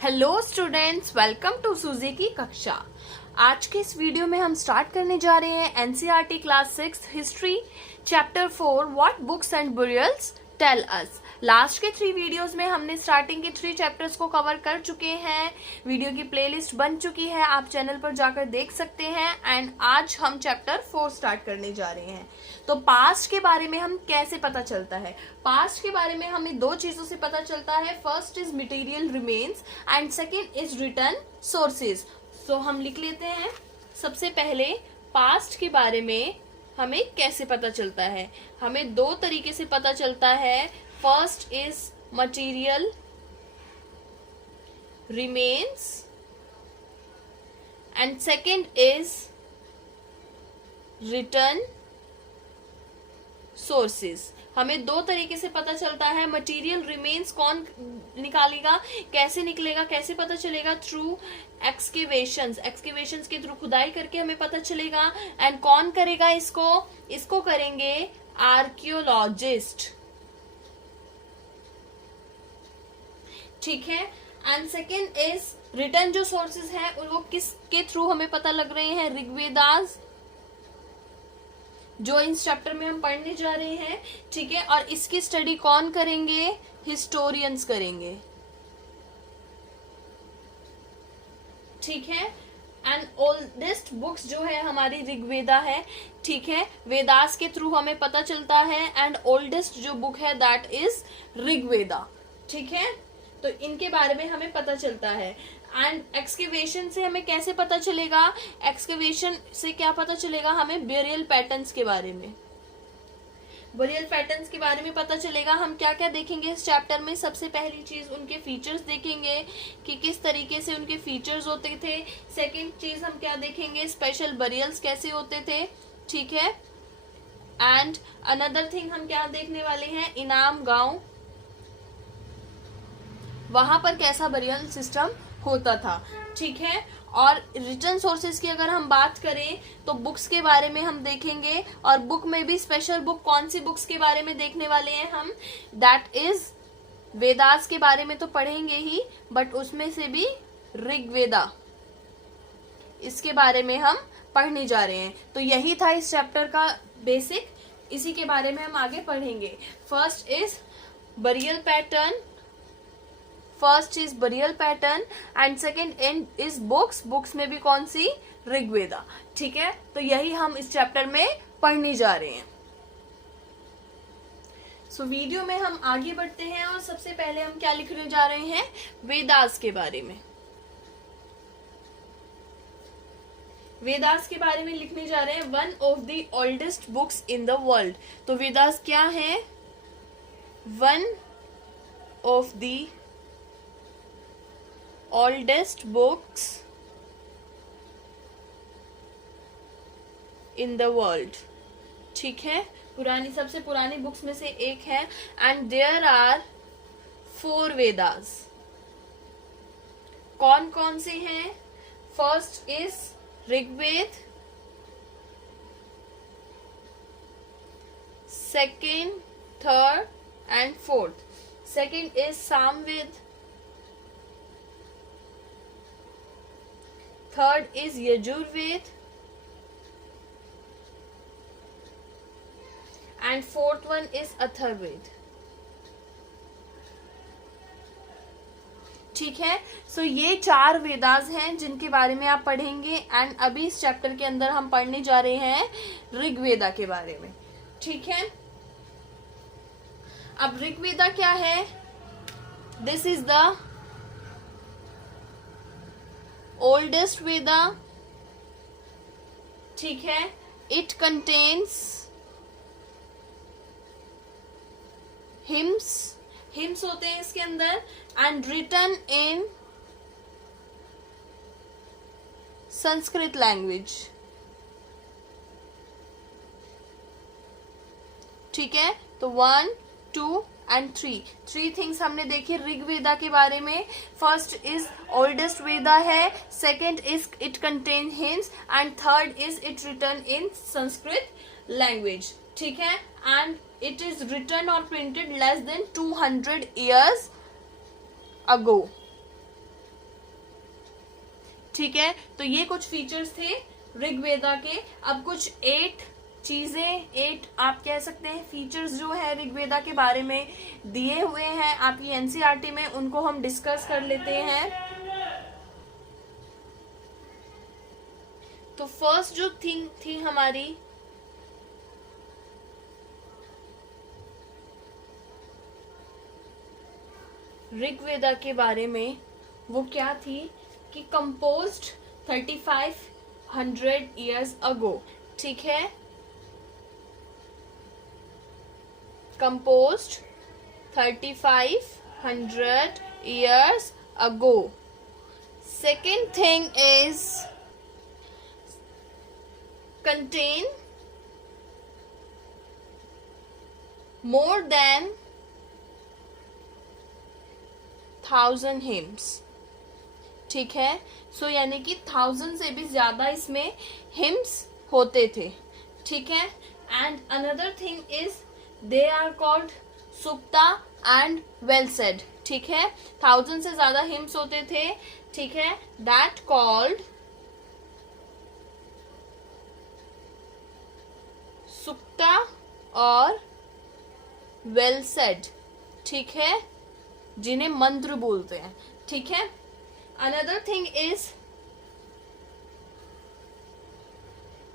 Hello students, welcome to सूजी की कक्षा। आज के इस वीडियो में हम स्टार्ट करने जा रहे हैं NCERT class 6 history chapter 4 what books and burials tell us. Last के 3 वीडियोस में हमने स्टार्टिंग के 3 चैप्टर्स को कवर कर चुके हैं। वीडियो की प्लेलिस्ट बन चुकी है, आप चैनल पर जाकर देख सकते हैं। एंड आज हम चैप्टर 4 स्टार्ट करने जा रहे हैं। तो पास्ट के बारे में हम कैसे पता चलता है? पास्ट के बारे में हमें 2 चीजों से पता चलता है। First is material remains and second is written sources. So हम लिख लेते हैं। सबसे पहले पास्ट के बारे में हमें कैसे पता चलता है? हमें 2 तरीके से पता चलता है। First is material remains and second is written sources. हमें 2 तरीके से पता चलता है। मटेरियल रिमेन्स कौन निकालेगा, कैसे निकलेगा, कैसे पता चलेगा? थ्रू एक्सकेवेशंस के थ्रू खुदाई करके हमें पता चलेगा। एंड कौन करेगा इसको करेंगे आर्कियोलॉजिस्ट, ठीक है। एंड सेकेंड इज रिटर्न जो सोर्सेज है वो किसके थ्रू हमें पता लग रहे हैं? ऋग्वेदास, जो इस चैप्टर में हम पढ़ने जा रहे हैं, ठीक है। और इसकी स्टडी कौन करेंगे? हिस्टोरियंस करेंगे, ठीक है। एंड ओल्डेस्ट बुक्स जो है हमारी ऋग्वेदा है, ठीक है। वेदास के थ्रू हमें पता चलता है। एंड ओल्डेस्ट जो बुक है दैट इज ऋग्वेदा, ठीक है। तो इनके बारे में हमें पता चलता है। एंड एक्सकेवेशन से हमें कैसे पता चलेगा? एक्सकेवेशन से क्या पता चलेगा? हमें बेरियल पैटर्न्स के बारे में, बेरियल पैटर्न्स के बारे में पता चलेगा। हम क्या क्या देखेंगे इस चैप्टर में? सबसे पहली चीज उनके फीचर्स देखेंगे कि किस तरीके से उनके फीचर्स होते थे। सेकंड चीज हम क्या देखेंगे? स्पेशल बेरियल्स कैसे होते थे, ठीक है। एंड अनदर थिंग हम क्या देखने वाले हैं? इनाम गांव, वहां पर कैसा बेरियल सिस्टम होता था, ठीक है। और रिटर्न सोर्सेज की अगर हम बात करें तो बुक्स के बारे में हम देखेंगे। और बुक में भी स्पेशल बुक कौन सी बुक्स के बारे में देखने वाले हैं हम? दैट इज वेदास के बारे में तो पढ़ेंगे ही, बट उसमें से भी ऋग्वेदा, इसके बारे में हम पढ़ने जा रहे हैं। तो यही था इस चैप्टर का बेसिक, इसी के बारे में हम आगे पढ़ेंगे। First is burial pattern, first is burial pattern and second is books में भी कौन सी? ऋग्वेदा, ठीक है। तो यही हम इस चैप्टर में पढ़ने जा रहे हैं। सो वीडियो में हम आगे बढ़ते हैं और सबसे पहले हम क्या लिखने जा रहे हैं? वेदास के बारे में। वेदास के बारे में लिखने जा रहे हैं। One of the oldest books in the world. तो वेदास क्या है? One of the oldest books in the world, ठीक है। सबसे पुरानी बुक्स में से एक है। And there are 4 Vedas. कौन कौन से हैं? First is Rigveda, second, third and fourth. Second is Samaveda, third is Yajurveda and fourth one is Atharvaveda, ठीक है। सो ये 4 वेदास हैं जिनके बारे में आप पढ़ेंगे। एंड अभी इस चैप्टर के अंदर हम पढ़ने जा रहे हैं ऋग्वेदा के बारे में, ठीक है। अब ऋग्वेदा क्या है? This is the oldest Veda, ठीक है। इट कंटेन्स हिम्स होते हैं इसके अंदर। And written in Sanskrit language, ठीक है। तो 1, 2 एंड 3 थिंग्स हमने देखी ऋग्वेदा के बारे में। फर्स्ट इज ओल्डेस्ट वेदा है, second is it contain hymns and third is it written in Sanskrit language, ठीक है। And it is written or printed less than 200 years ago, ठीक है, तो ये कुछ फीचर्स थे ऋग्वेदा के। अब कुछ 8 चीजें, 8 आप कह सकते हैं फीचर्स जो है ऋग्वेदा के बारे में दिए हुए हैं आपकी एनसीईआरटी में, उनको हम डिस्कस कर लेते हैं। तो फर्स्ट जो थिंग थी हमारी ऋग्वेदा के बारे में, वो क्या थी कि कंपोज्ड 3500 ईयर्स अगो, ठीक है, composed 3500 years ago. Second thing is contain more than 1000 hymns, ठीक है, सो यानी कि 1000 से भी ज्यादा इसमें हिम्स होते थे, ठीक है। And another thing is they are called Sukta and well said, ठीक है, 1000 से ज्यादा हिम्स होते थे, ठीक है, दैट कॉल्ड सुक्ता और वेल सेड, ठीक है, जिन्हें मंत्र बोलते हैं, ठीक है। Another thing is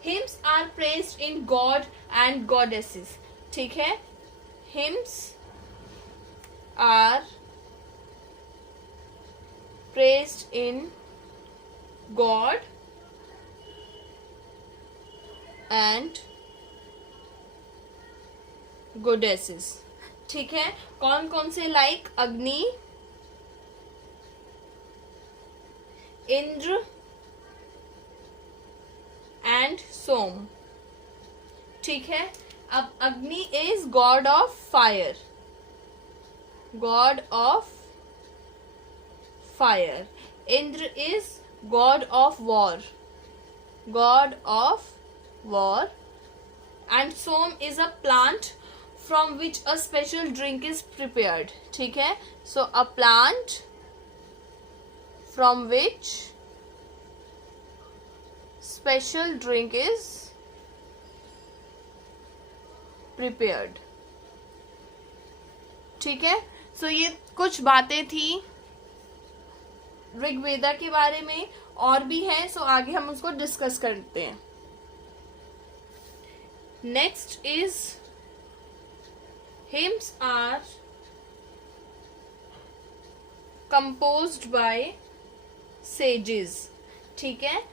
hymns are praised in god and goddesses, ठीक है, hymns are praised in god and goddesses, ठीक है। कौन कौन से? लाइक अग्नि, इंद्र एंड सोम, ठीक है। अब Agni is god of fire, god of fire, Indra is god of war, god of war, and Som is a plant from which a special drink is prepared, ठीक है। So a plant from which special drink is prepared, ठीक है। सो ये कुछ बातें थी ऋग्वेदा के बारे में, और भी है, सो आगे हम उसको डिस्कस करते हैं। Next is hymns are composed by sages, ठीक है,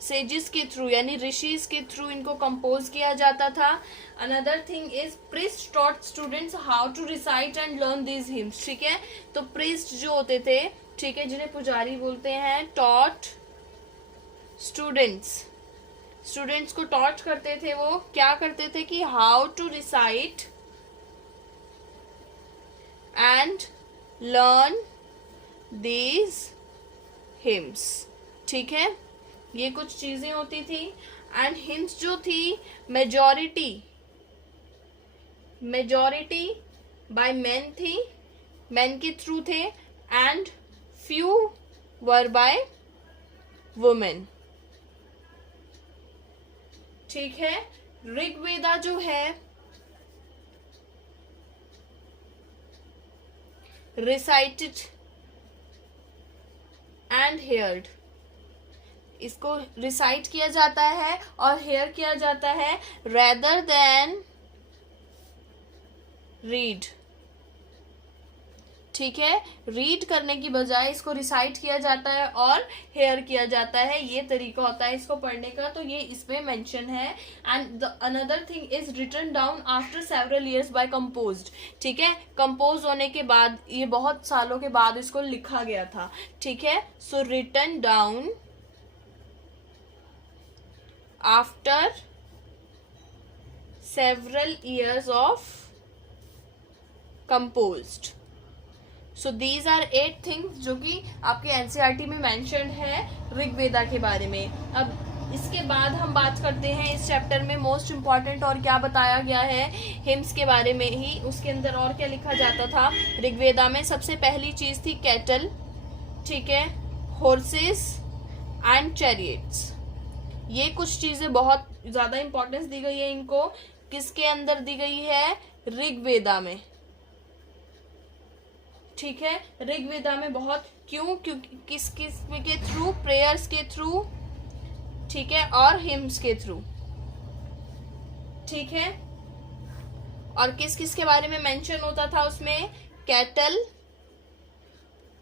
सेजिस के थ्रू यानी ऋषिज के थ्रू इनको कंपोज किया जाता था। Another thing is priest taught students how to recite and learn these hymns, ठीक है। तो प्रीस्ट जो होते थे, ठीक है, जिन्हें पुजारी बोलते हैं, टॉट स्टूडेंट्स, स्टूडेंट्स को टॉट करते थे, वो क्या करते थे कि how to recite and learn these hymns, ठीक है, ये कुछ चीजें होती थी। एंड हिम्स जो थी मेजॉरिटी बाय मेन थी, मेन के थ्रू थे, and few were by women, ठीक है। ऋग्वेदा जो है रिसाइटेड एंड हेयर्ड, इसको रिसाइट किया जाता है और हेयर किया जाता है, रेदर देन रीड, ठीक है, रीड करने की बजाय इसको रिसाइट किया जाता है और हेयर किया जाता है, ये तरीका होता है इसको पढ़ने का, तो ये इसमें मेंशन है। And another thing is written down after several years by composed, ठीक है, कंपोज होने के बाद, ये बहुत सालों के बाद इसको लिखा गया था, ठीक है। So written down after several years of composed. So these are 8 things जो कि आपके एनसीईआरटी में मेंशन्ड है ऋग्वेदा के बारे में। अब इसके बाद हम बात करते हैं इस चैप्टर में मोस्ट इम्पॉर्टेंट और क्या बताया गया है हिम्स के बारे में ही। उसके अंदर और क्या लिखा जाता था ऋग्वेदा में? सबसे पहली चीज थी कैटल, ठीक है, हॉर्सेस एंड चैरियट्स। ये कुछ चीजें बहुत ज्यादा इंपॉर्टेंस दी गई है इनको। किसके अंदर दी गई है? ऋग्वेदा में। ठीक है, ऋग्वेदा में बहुत। क्यों? क्योंकि किस किस के थ्रू? प्रेयर्स के थ्रू, ठीक है, और हिम्स के थ्रू। ठीक है, और किस किस के बारे में मेंशन होता था उसमें? Cattle,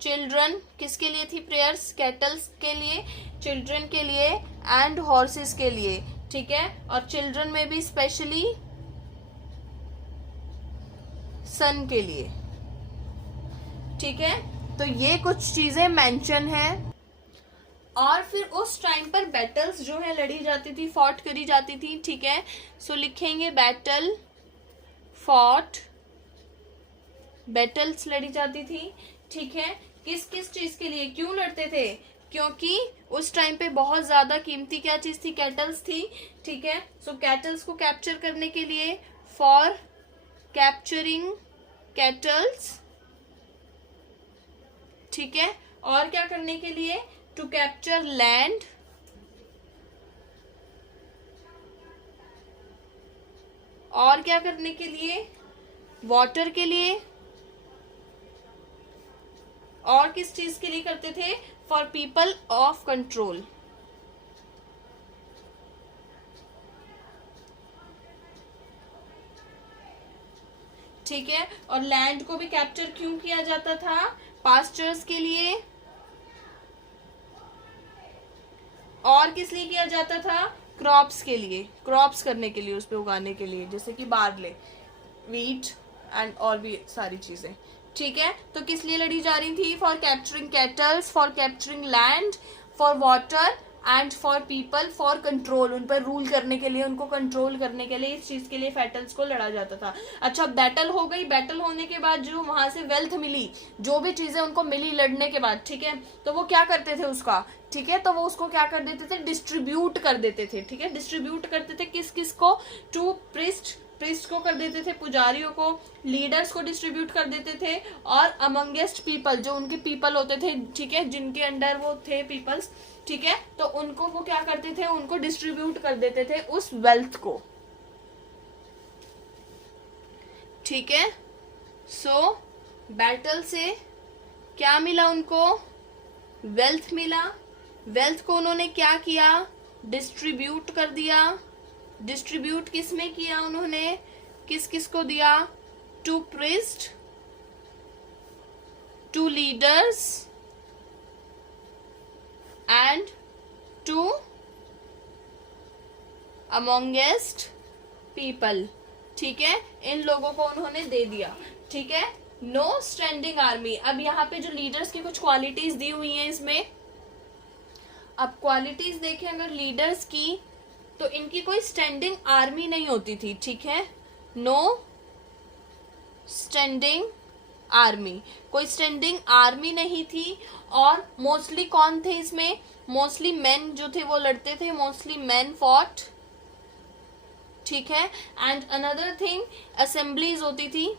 children. किसके लिए थी प्रेयर्स? कैटल्स के लिए, चिल्ड्रन के लिए, एंड हॉर्सेस के लिए। ठीक है, और चिल्ड्रन में भी स्पेशली सन के लिए। ठीक है, तो ये कुछ चीजें मेंशन है। और फिर उस टाइम पर बैटल्स जो है लड़ी जाती थी, फॉट करी जाती थी। ठीक है, सो लिखेंगे बैटल, फॉट, बैटल्स लड़ी जाती थी। ठीक है, किस किस चीज के लिए, क्यों लड़ते थे? क्योंकि उस टाइम पे बहुत ज्यादा कीमती क्या चीज थी? कैटल्स थी। ठीक है, सो कैटल्स को कैप्चर करने के लिए, फॉर कैप्चरिंग कैटल्स। ठीक है, और क्या करने के लिए? टू कैप्चर लैंड, और क्या करने के लिए? वाटर के लिए। और किस चीज के लिए करते थे? For people of control. ठीक है, और लैंड को भी कैप्चर क्यों किया जाता था? पास्चर्स के लिए। और किस लिए किया जाता था? क्रॉप्स के लिए, क्रॉप्स करने के लिए, उस पे उगाने के लिए, जैसे कि बार्ले, वीट एंड और भी सारी चीजें। ठीक है, तो किस लिए लड़ी जा रही थी? For capturing kettles, for capturing land, for water and for people, for control. उन पर रूल करने के लिए, उनको कंट्रोल करने के लिए, इस चीज के लिए फैटल्स को लड़ा जाता था। अच्छा, बैटल हो गई। बैटल होने के बाद जो वहां से वेल्थ मिली, जो भी चीजें उनको मिली लड़ने के बाद, ठीक है, तो वो क्या करते थे उसका? ठीक है, तो वो उसको क्या कर देते थे? डिस्ट्रीब्यूट कर देते थे। ठीक है, डिस्ट्रीब्यूट करते थे किस किस को? टू प्रिस्ट, प्रिस्ट को कर देते थे, पुजारियों को, लीडर्स को डिस्ट्रीब्यूट कर देते थे, और अमंगेस्ट पीपल, जो उनके पीपल होते थे, ठीक है, जिनके अंडर वो थे पीपल्स, ठीक है, तो उनको वो क्या करते थे? उनको डिस्ट्रीब्यूट कर देते थे उस वेल्थ को। ठीक है, सो बैटल से क्या मिला उनको? वेल्थ मिला। वेल्थ को उन्होंने क्या किया? डिस्ट्रीब्यूट कर दिया। डिस्ट्रीब्यूट किस में किया उन्होंने? किस किस को दिया? To priest, to leaders and to amongst people. ठीक है, इन लोगों को उन्होंने दे दिया। ठीक है, नो स्टैंडिंग आर्मी। अब यहाँ पे जो लीडर्स की कुछ क्वालिटीज दी हुई हैं इसमें, अब क्वालिटीज देखें अगर लीडर्स की, तो इनकी कोई स्टैंडिंग आर्मी नहीं होती थी। ठीक है, नो स्टैंडिंग आर्मी, कोई स्टैंडिंग आर्मी नहीं थी। और मोस्टली कौन थे इसमें? मोस्टली मेन जो थे वो लड़ते थे, मोस्टली मेन फॉट। ठीक है, एंड अनदर थिंग, असेंबलीज होती थी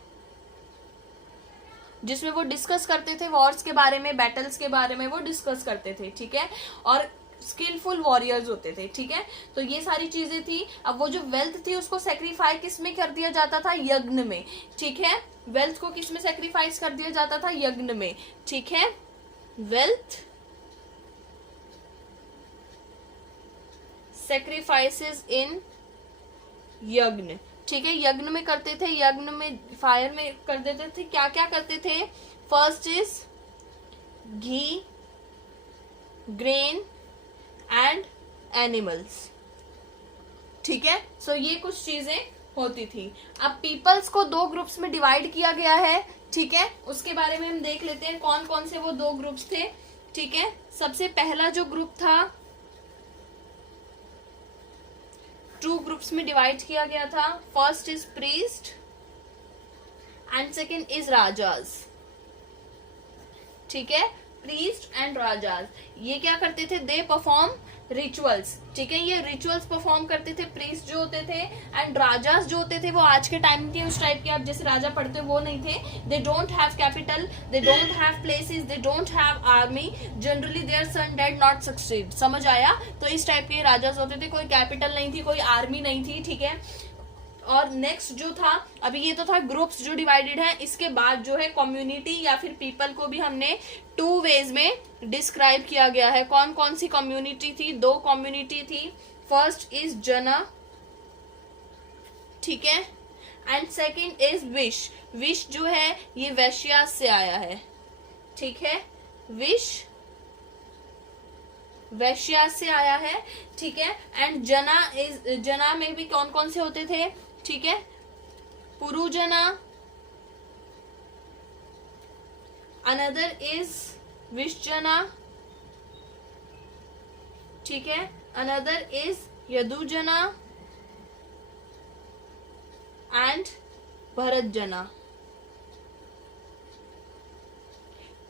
जिसमें वो डिस्कस करते थे वॉर्स के बारे में, बैटल्स के बारे में वो डिस्कस करते थे। ठीक है, और स्किलफुल वॉरियर्स होते थे। ठीक है, तो ये सारी चीजें थी। अब वो जो वेल्थ थी उसको सेक्रीफाई किस में कर दिया जाता था? यज्ञ में। ठीक है, वेल्थ को किस में सेक्रीफाइस कर दिया जाता था? यज्ञ में। ठीक है, वेल्थ सेक्रीफाइसेस इन यज्ञ। ठीक है, यज्ञ में करते थे, यज्ञ में फायर में कर देते थे। क्या क्या करते थे? First is ghee, grain and animals. ठीक है, सो ये कुछ चीजें होती थी। अब पीपल्स को दो ग्रुप्स में डिवाइड किया गया है। ठीक है, उसके बारे में हम देख लेते हैं कौन कौन से वो दो ग्रुप्स थे। ठीक है, सबसे पहला जो ग्रुप था, टू ग्रुप्स में डिवाइड किया गया था। First is priest and second is राजाज। ठीक है, प्रीस्ट एंड राजाज ये क्या करते थे? दे परफॉर्म रिचुअल्स, ठीक है, ये रिचुअल्स परफॉर्म करते थे प्रीस्ट जो होते थे, एंड राजास जो होते थे वो आज के टाइम के उस टाइप के आप जैसे राजा पढ़ते वो नहीं थे. They don't have capital, they don't have places, they don't have army, generally their son did not succeed. समझ आया? तो इस टाइप के राजास होते थे, कोई कैपिटल नहीं थी, कोई आर्मी नहीं थी, ठीक है. और नेक्स्ट जो था, अभी ये तो था ग्रुप्स जो डिवाइडेड है, इसके बाद जो है कम्युनिटी या फिर पीपल को भी हमने 2 वेज में डिस्क्राइब किया गया है. कौन कौन सी कम्युनिटी थी? 2 कम्युनिटी थी. फर्स्ट इज जना, ठीक है, and second is wish. Wish जो है ये वैश्या से आया है, ठीक है, विश वैश्या से आया है, ठीक है. एंड जना इज, जना में भी कौन कौन से होते थे, ठीक है, पुरुजना, अनदर इज विशजना, ठीक है, अनदर इज यदुजना एंड भरतजना,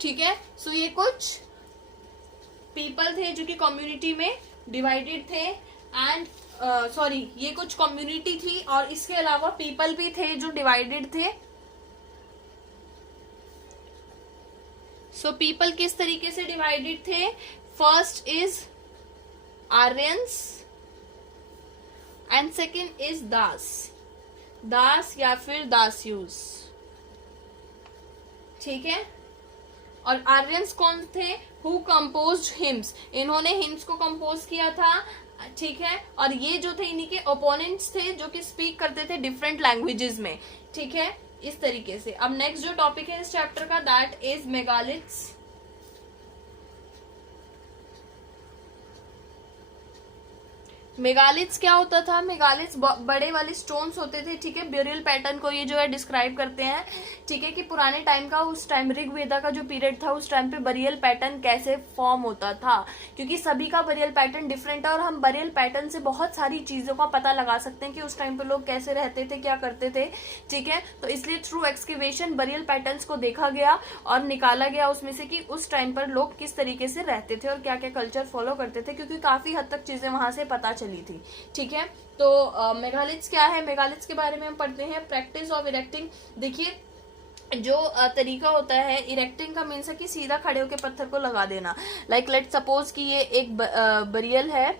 ठीक है. सो ये कुछ पीपल थे जो कि कम्युनिटी में डिवाइडेड थे, एंड सॉरी ये कुछ कम्युनिटी थी और इसके अलावा पीपल भी थे जो डिवाइडेड थे. सो पीपल किस तरीके से डिवाइडेड थे? First is Aryans and second is Das, Das या फिर दास्यूस, ठीक है. और आर्यंस कौन थे? हु कंपोज्ड हिम्स, इन्होंने हिम्स को कंपोज किया था, ठीक है. और ये जो थे इन्हीं के ओपोनेंट्स थे जो कि स्पीक करते थे डिफरेंट लैंग्वेजेस में, ठीक है, इस तरीके से. अब नेक्स्ट जो टॉपिक है इस चैप्टर का, दैट इज मेगालिथ्स. मेगालिथ्स क्या होता था? मेगालिथ्स बड़े वाले स्टोन्स होते थे, ठीक है. ब्यूरियल पैटर्न को ये जो है डिस्क्राइब करते हैं, ठीक है, कि पुराने टाइम का, उस टाइम ऋग्वेदा का जो पीरियड था उस टाइम पे बरियल पैटर्न कैसे फॉर्म होता था, क्योंकि सभी का बरियल पैटर्न डिफरेंट है और हम बरियल पैटर्न से बहुत सारी चीजों का पता लगा सकते हैं कि उस टाइम पे लोग कैसे रहते थे, क्या करते थे, ठीक है. तो इसलिए थ्रू एक्सकेवेशन बरियल पैटर्न्स को देखा गया और निकाला गया उसमें से कि उस टाइम पर लोग किस तरीके से रहते थे और क्या क्या कल्चर फॉलो करते थे, क्योंकि काफी हद तक चीजें वहां से पता चली थी, ठीक है. तो मेगालिथ्स क्या है? मेगालिथ्स के बारे में हम पढ़ते हैं. Practice of erecting. देखिए जो तरीका होता है इरेक्टिंग का, मीन्स है कि सीधा खड़े होकर पत्थर को लगा देना. लाइक लेट सपोज कि ये एक बरियल है,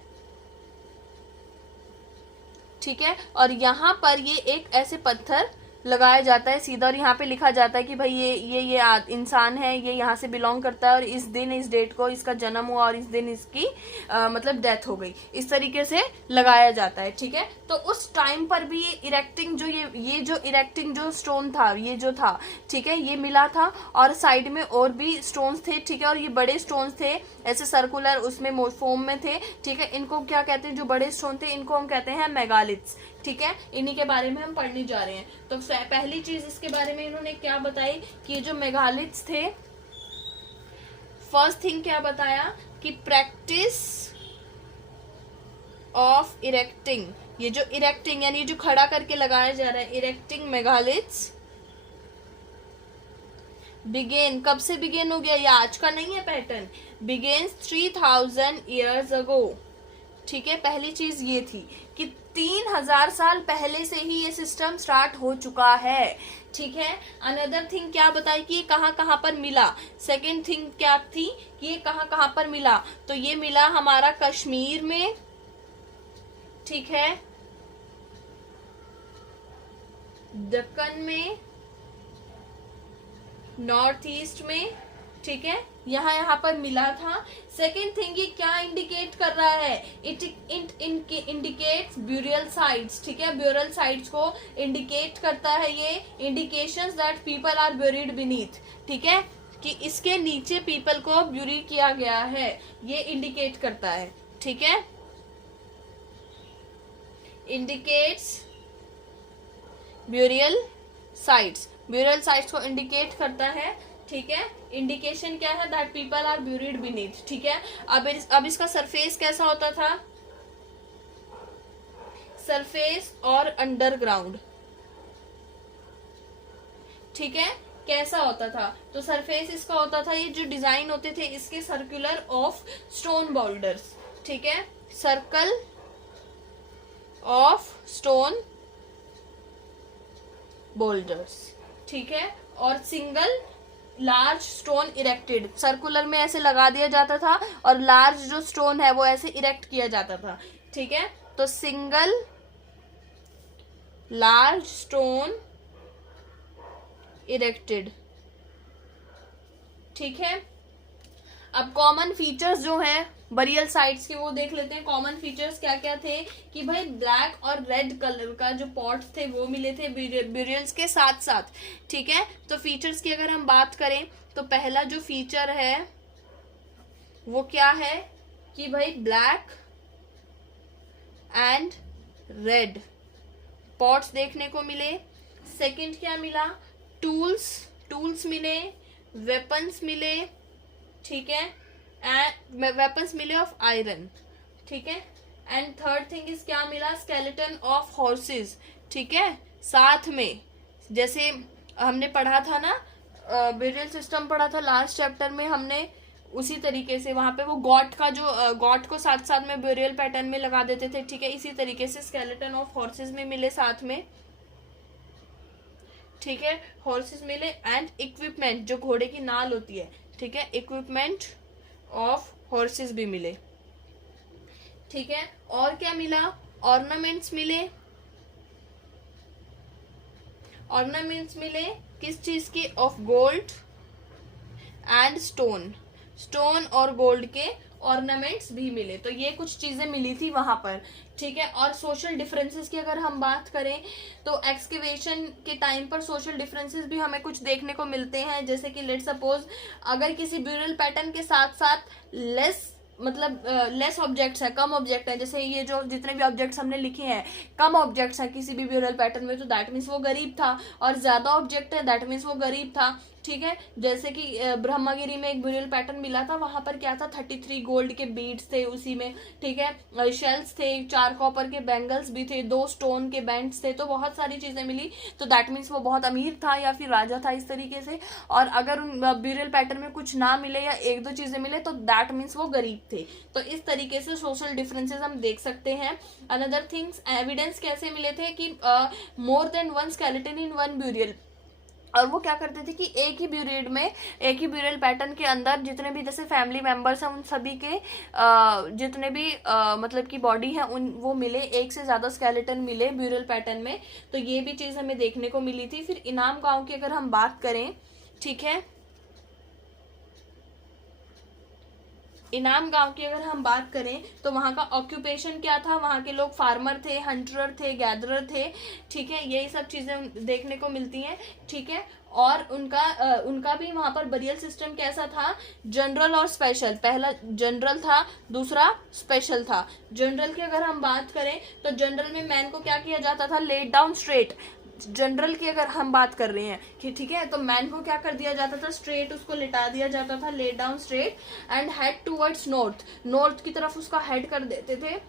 ठीक है, और यहाँ पर ये एक ऐसे पत्थर लगाया जाता है सीधा, और यहाँ पे लिखा जाता है कि भाई ये इंसान है, ये यहाँ से बिलोंग करता है और इस दिन इस डेट को इसका जन्म हुआ और इस दिन इसकी मतलब डेथ हो गई, इस तरीके से लगाया जाता है, ठीक है. तो उस टाइम पर भी ये इरेक्टिंग जो ये जो इरेक्टिंग जो स्टोन था, ये जो था, ठीक है, ये मिला था. और साइड में और भी स्टोन्स थे, ठीक है, और ये बड़े स्टोन्स थे ऐसे सर्कुलर, उसमें फॉर्म में थे, ठीक है. इनको क्या कहते हैं? जो बड़े स्टोन थे इनको हम कहते हैं मेगालिथ्स, ठीक है. इन्हीं के बारे में हम पढ़ने जा रहे हैं. तो पहली चीज इसके बारे में इन्होंने क्या बताई कि जो मेगालिथ्स थे, फर्स्ट थिंग क्या बताया कि प्रैक्टिस ऑफ इरेक्टिंग, ये जो इरेक्टिंग यानी जो खड़ा करके लगाया जा रहा है, इरेक्टिंग मेगालिथ्स बिगेन, कब से बिगेन हो गया? ये आज का नहीं है पैटर्न. बिगेन्स 3000 ईयर्स अगो, ठीक है. पहली चीज ये थी कि 3000 साल पहले से ही ये सिस्टम स्टार्ट हो चुका है, ठीक है. अनदर थिंग क्या बताई कि ये कहाँ कहाँ पर मिला. सेकेंड थिंग क्या थी कि ये कहाँ कहाँ पर मिला? तो ये मिला हमारा कश्मीर में, ठीक है, दक्कन में, नॉर्थ ईस्ट में, ठीक है, यहाँ पर मिला था. सेकेंड थिंग ये क्या इंडिकेट कर रहा है? इट इंडिकेट्स ब्यूरियल साइट्स, ठीक है, ब्यूरियल साइट्स को इंडिकेट करता है. ये indications that people are buried beneath, ठीक है, कि इसके नीचे पीपल को ब्यूरी किया गया है, ये इंडिकेट करता है, ठीक है. Indicates burial sites, burial sites को इंडिकेट करता है, ठीक है. इंडिकेशन क्या है? That people are buried beneath, ठीक है. अब इसका सरफेस कैसा होता था? सरफेस और अंडरग्राउंड, ठीक है, कैसा होता था? तो सरफेस इसका होता था, ये जो डिजाइन होते थे इसके सर्कुलर ऑफ स्टोन बोल्डर्स, ठीक है. सर्कल ऑफ स्टोन बोल्डर्स, ठीक है। और single large stone erected, circular में ऐसे लगा दिया जाता था और लार्ज जो स्टोन है वो ऐसे इरेक्ट किया जाता था, ठीक है। तो सिंगल लार्ज स्टोन इरेक्टेड, ठीक है। अब कॉमन फीचर्स जो हैं बरियल साइट्स के वो देख लेते हैं। कॉमन फीचर्स क्या क्या थे कि भाई ब्लैक और रेड कलर का जो पॉट्स थे वो मिले थे ब्यूरियल्स के साथ साथ, ठीक है। तो फीचर्स की अगर हम बात करें तो पहला जो फीचर है वो क्या है कि भाई ब्लैक एंड रेड पॉट्स देखने को मिले। सेकंड क्या मिला, टूल्स मिले, वेपन्स मिले, ठीक है, एंड वेपन्स मिले ऑफ आयरन, ठीक है। एंड थर्ड थिंग इज क्या मिला, स्केलेटन ऑफ हॉर्सेस, ठीक है। साथ में जैसे हमने पढ़ा था ना, ब्यूरियल सिस्टम पढ़ा था लास्ट चैप्टर में हमने, उसी तरीके से वहां पे वो गॉट का जो गॉट को साथ साथ में ब्यूरियल पैटर्न में लगा देते थे, ठीक है। इसी तरीके से स्केलेटन ऑफ हॉर्सेस में मिले साथ में, ठीक है, हॉर्सेस मिले। एंड इक्विपमेंट, जो घोड़े की नाल होती है, ठीक है, इक्विपमेंट ऑफ हॉर्सेस भी मिले, ठीक है। और क्या मिला, ऑर्नामेंट्स मिले। ऑर्नामेंट्स मिले किस चीज की, ऑफ गोल्ड एंड स्टोन और गोल्ड के ऑर्नामेंट्स भी मिले। तो ये कुछ चीजें मिली थी वहां पर, ठीक है। और सोशल डिफरेंसेस की अगर हम बात करें तो एक्सकेवेशन के टाइम पर सोशल डिफरेंसेस भी हमें कुछ देखने को मिलते हैं। जैसे कि लेट सपोज अगर किसी ब्यूरल पैटर्न के साथ साथ लेस ऑब्जेक्ट्स है, कम ऑब्जेक्ट है, जैसे ये जो जितने भी ऑब्जेक्ट्स हमने लिखे हैं कम ऑब्जेक्ट्स हैं किसी भी ब्यूरल पैटर्न में, तो दैट मीन्स वो गरीब था। और ज्यादा ऑब्जेक्ट है दैट मीन्स वो गरीब था, ठीक है। जैसे कि ब्रह्मगिरी में एक ब्यूरल पैटर्न मिला था, वहां पर क्या था, 33 गोल्ड के बीड्स थे उसी में, ठीक है, शेल्स थे, 4 कॉपर के बैंगल्स भी थे, 2 स्टोन के बैंड्स थे, तो बहुत सारी चीजें मिली। तो दैट मीन्स वो बहुत अमीर था या फिर राजा था, इस तरीके से। और अगर उन ब्यूरल पैटर्न में कुछ ना मिले या 1-2 चीजें मिले तो दैट मीन्स वो गरीब थे। तो इस तरीके से सोशल डिफरेंसेस हम देख सकते हैं। अनदर थिंग्स, एविडेंस कैसे मिले थे कि more than one skeleton in one burial. और वो क्या करते थे कि एक ही ब्यूरियल पैटर्न के अंदर जितने भी जैसे फैमिली मेंबर्स हैं उन सभी के जितने भी मतलब की बॉडी है उन वो मिले, एक से ज्यादा स्केलेटन मिले ब्यूरियल पैटर्न में। तो ये भी चीज हमें देखने को मिली थी। फिर इनाम गांव की अगर हम बात करें, ठीक है, इनाम गांव की अगर हम बात करें तो वहां का ऑक्यूपेशन क्या था, वहां के लोग फार्मर थे, हंटर थे, गैदरर थे, ठीक है। यही सब चीजें देखने को मिलती हैं, ठीक है। और उनका भी वहां पर बरियल सिस्टम कैसा था, जनरल और स्पेशल। पहला जनरल था, दूसरा स्पेशल था। जनरल की अगर हम बात करें तो जनरल में मैन को क्या किया जाता था, लेट डाउन स्ट्रेट। जनरल की अगर हम बात कर रहे हैं कि ठीक है, तो मैन को क्या कर दिया जाता था, स्ट्रेट उसको लिटा दिया जाता था, lay down straight, and head towards north की तरफ उसका हेड कर देते थे।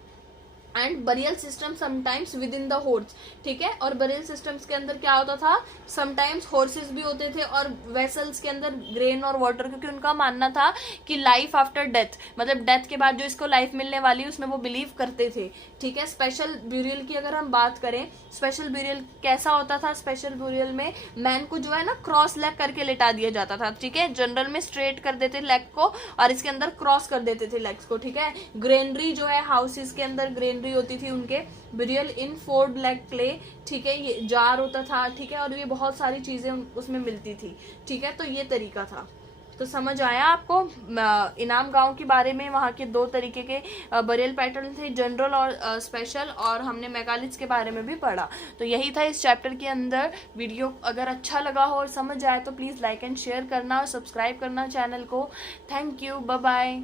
And burial system sometimes with in the horse, ठीक है। और बरियल सिस्टम्स के अंदर क्या होता था, समटाइम्स हॉर्सेस भी होते थे और वेसल्स के अंदर ग्रेन और वाटर, क्योंकि उनका मानना था कि लाइफ आफ्टर डेथ, मतलब डेथ के बाद जो इसको लाइफ मिलने वाली उसमें वो बिलीव करते थे, ठीक है। स्पेशल ब्यूरियल की अगर हम बात करें, स्पेशल ब्यूरियल कैसा होता था, स्पेशल ब्यूरियल में मैन को जो है ना क्रॉस लेग करके लिटा दिया जाता था, ठीक है। जनरल में स्ट्रेट कर देते लेग को और इसके अंदर क्रॉस कर देते थे लेग्स को, ठीक है। ग्रेनरी जो है हाउसेस के अंदर ग्रेनरी होती थी उनके, ब्यूरियल इन 4 लेग क्ले, ठीक है, ये जार होता था, ठीक है। और ये बहुत सारी चीजें उसमें मिलती थी, ठीक है। तो ये तरीका था। तो समझ आया आपको इनाम गांव के बारे में। वहाँ के 2 तरीके के बरियल पैटर्न थे, जनरल और स्पेशल, और हमने मेगालिथ्स के बारे में भी पढ़ा। तो यही था इस चैप्टर के अंदर। वीडियो अगर अच्छा लगा हो और समझ आए तो प्लीज़ लाइक एंड शेयर करना और सब्सक्राइब करना चैनल को। Thank you, bye bye.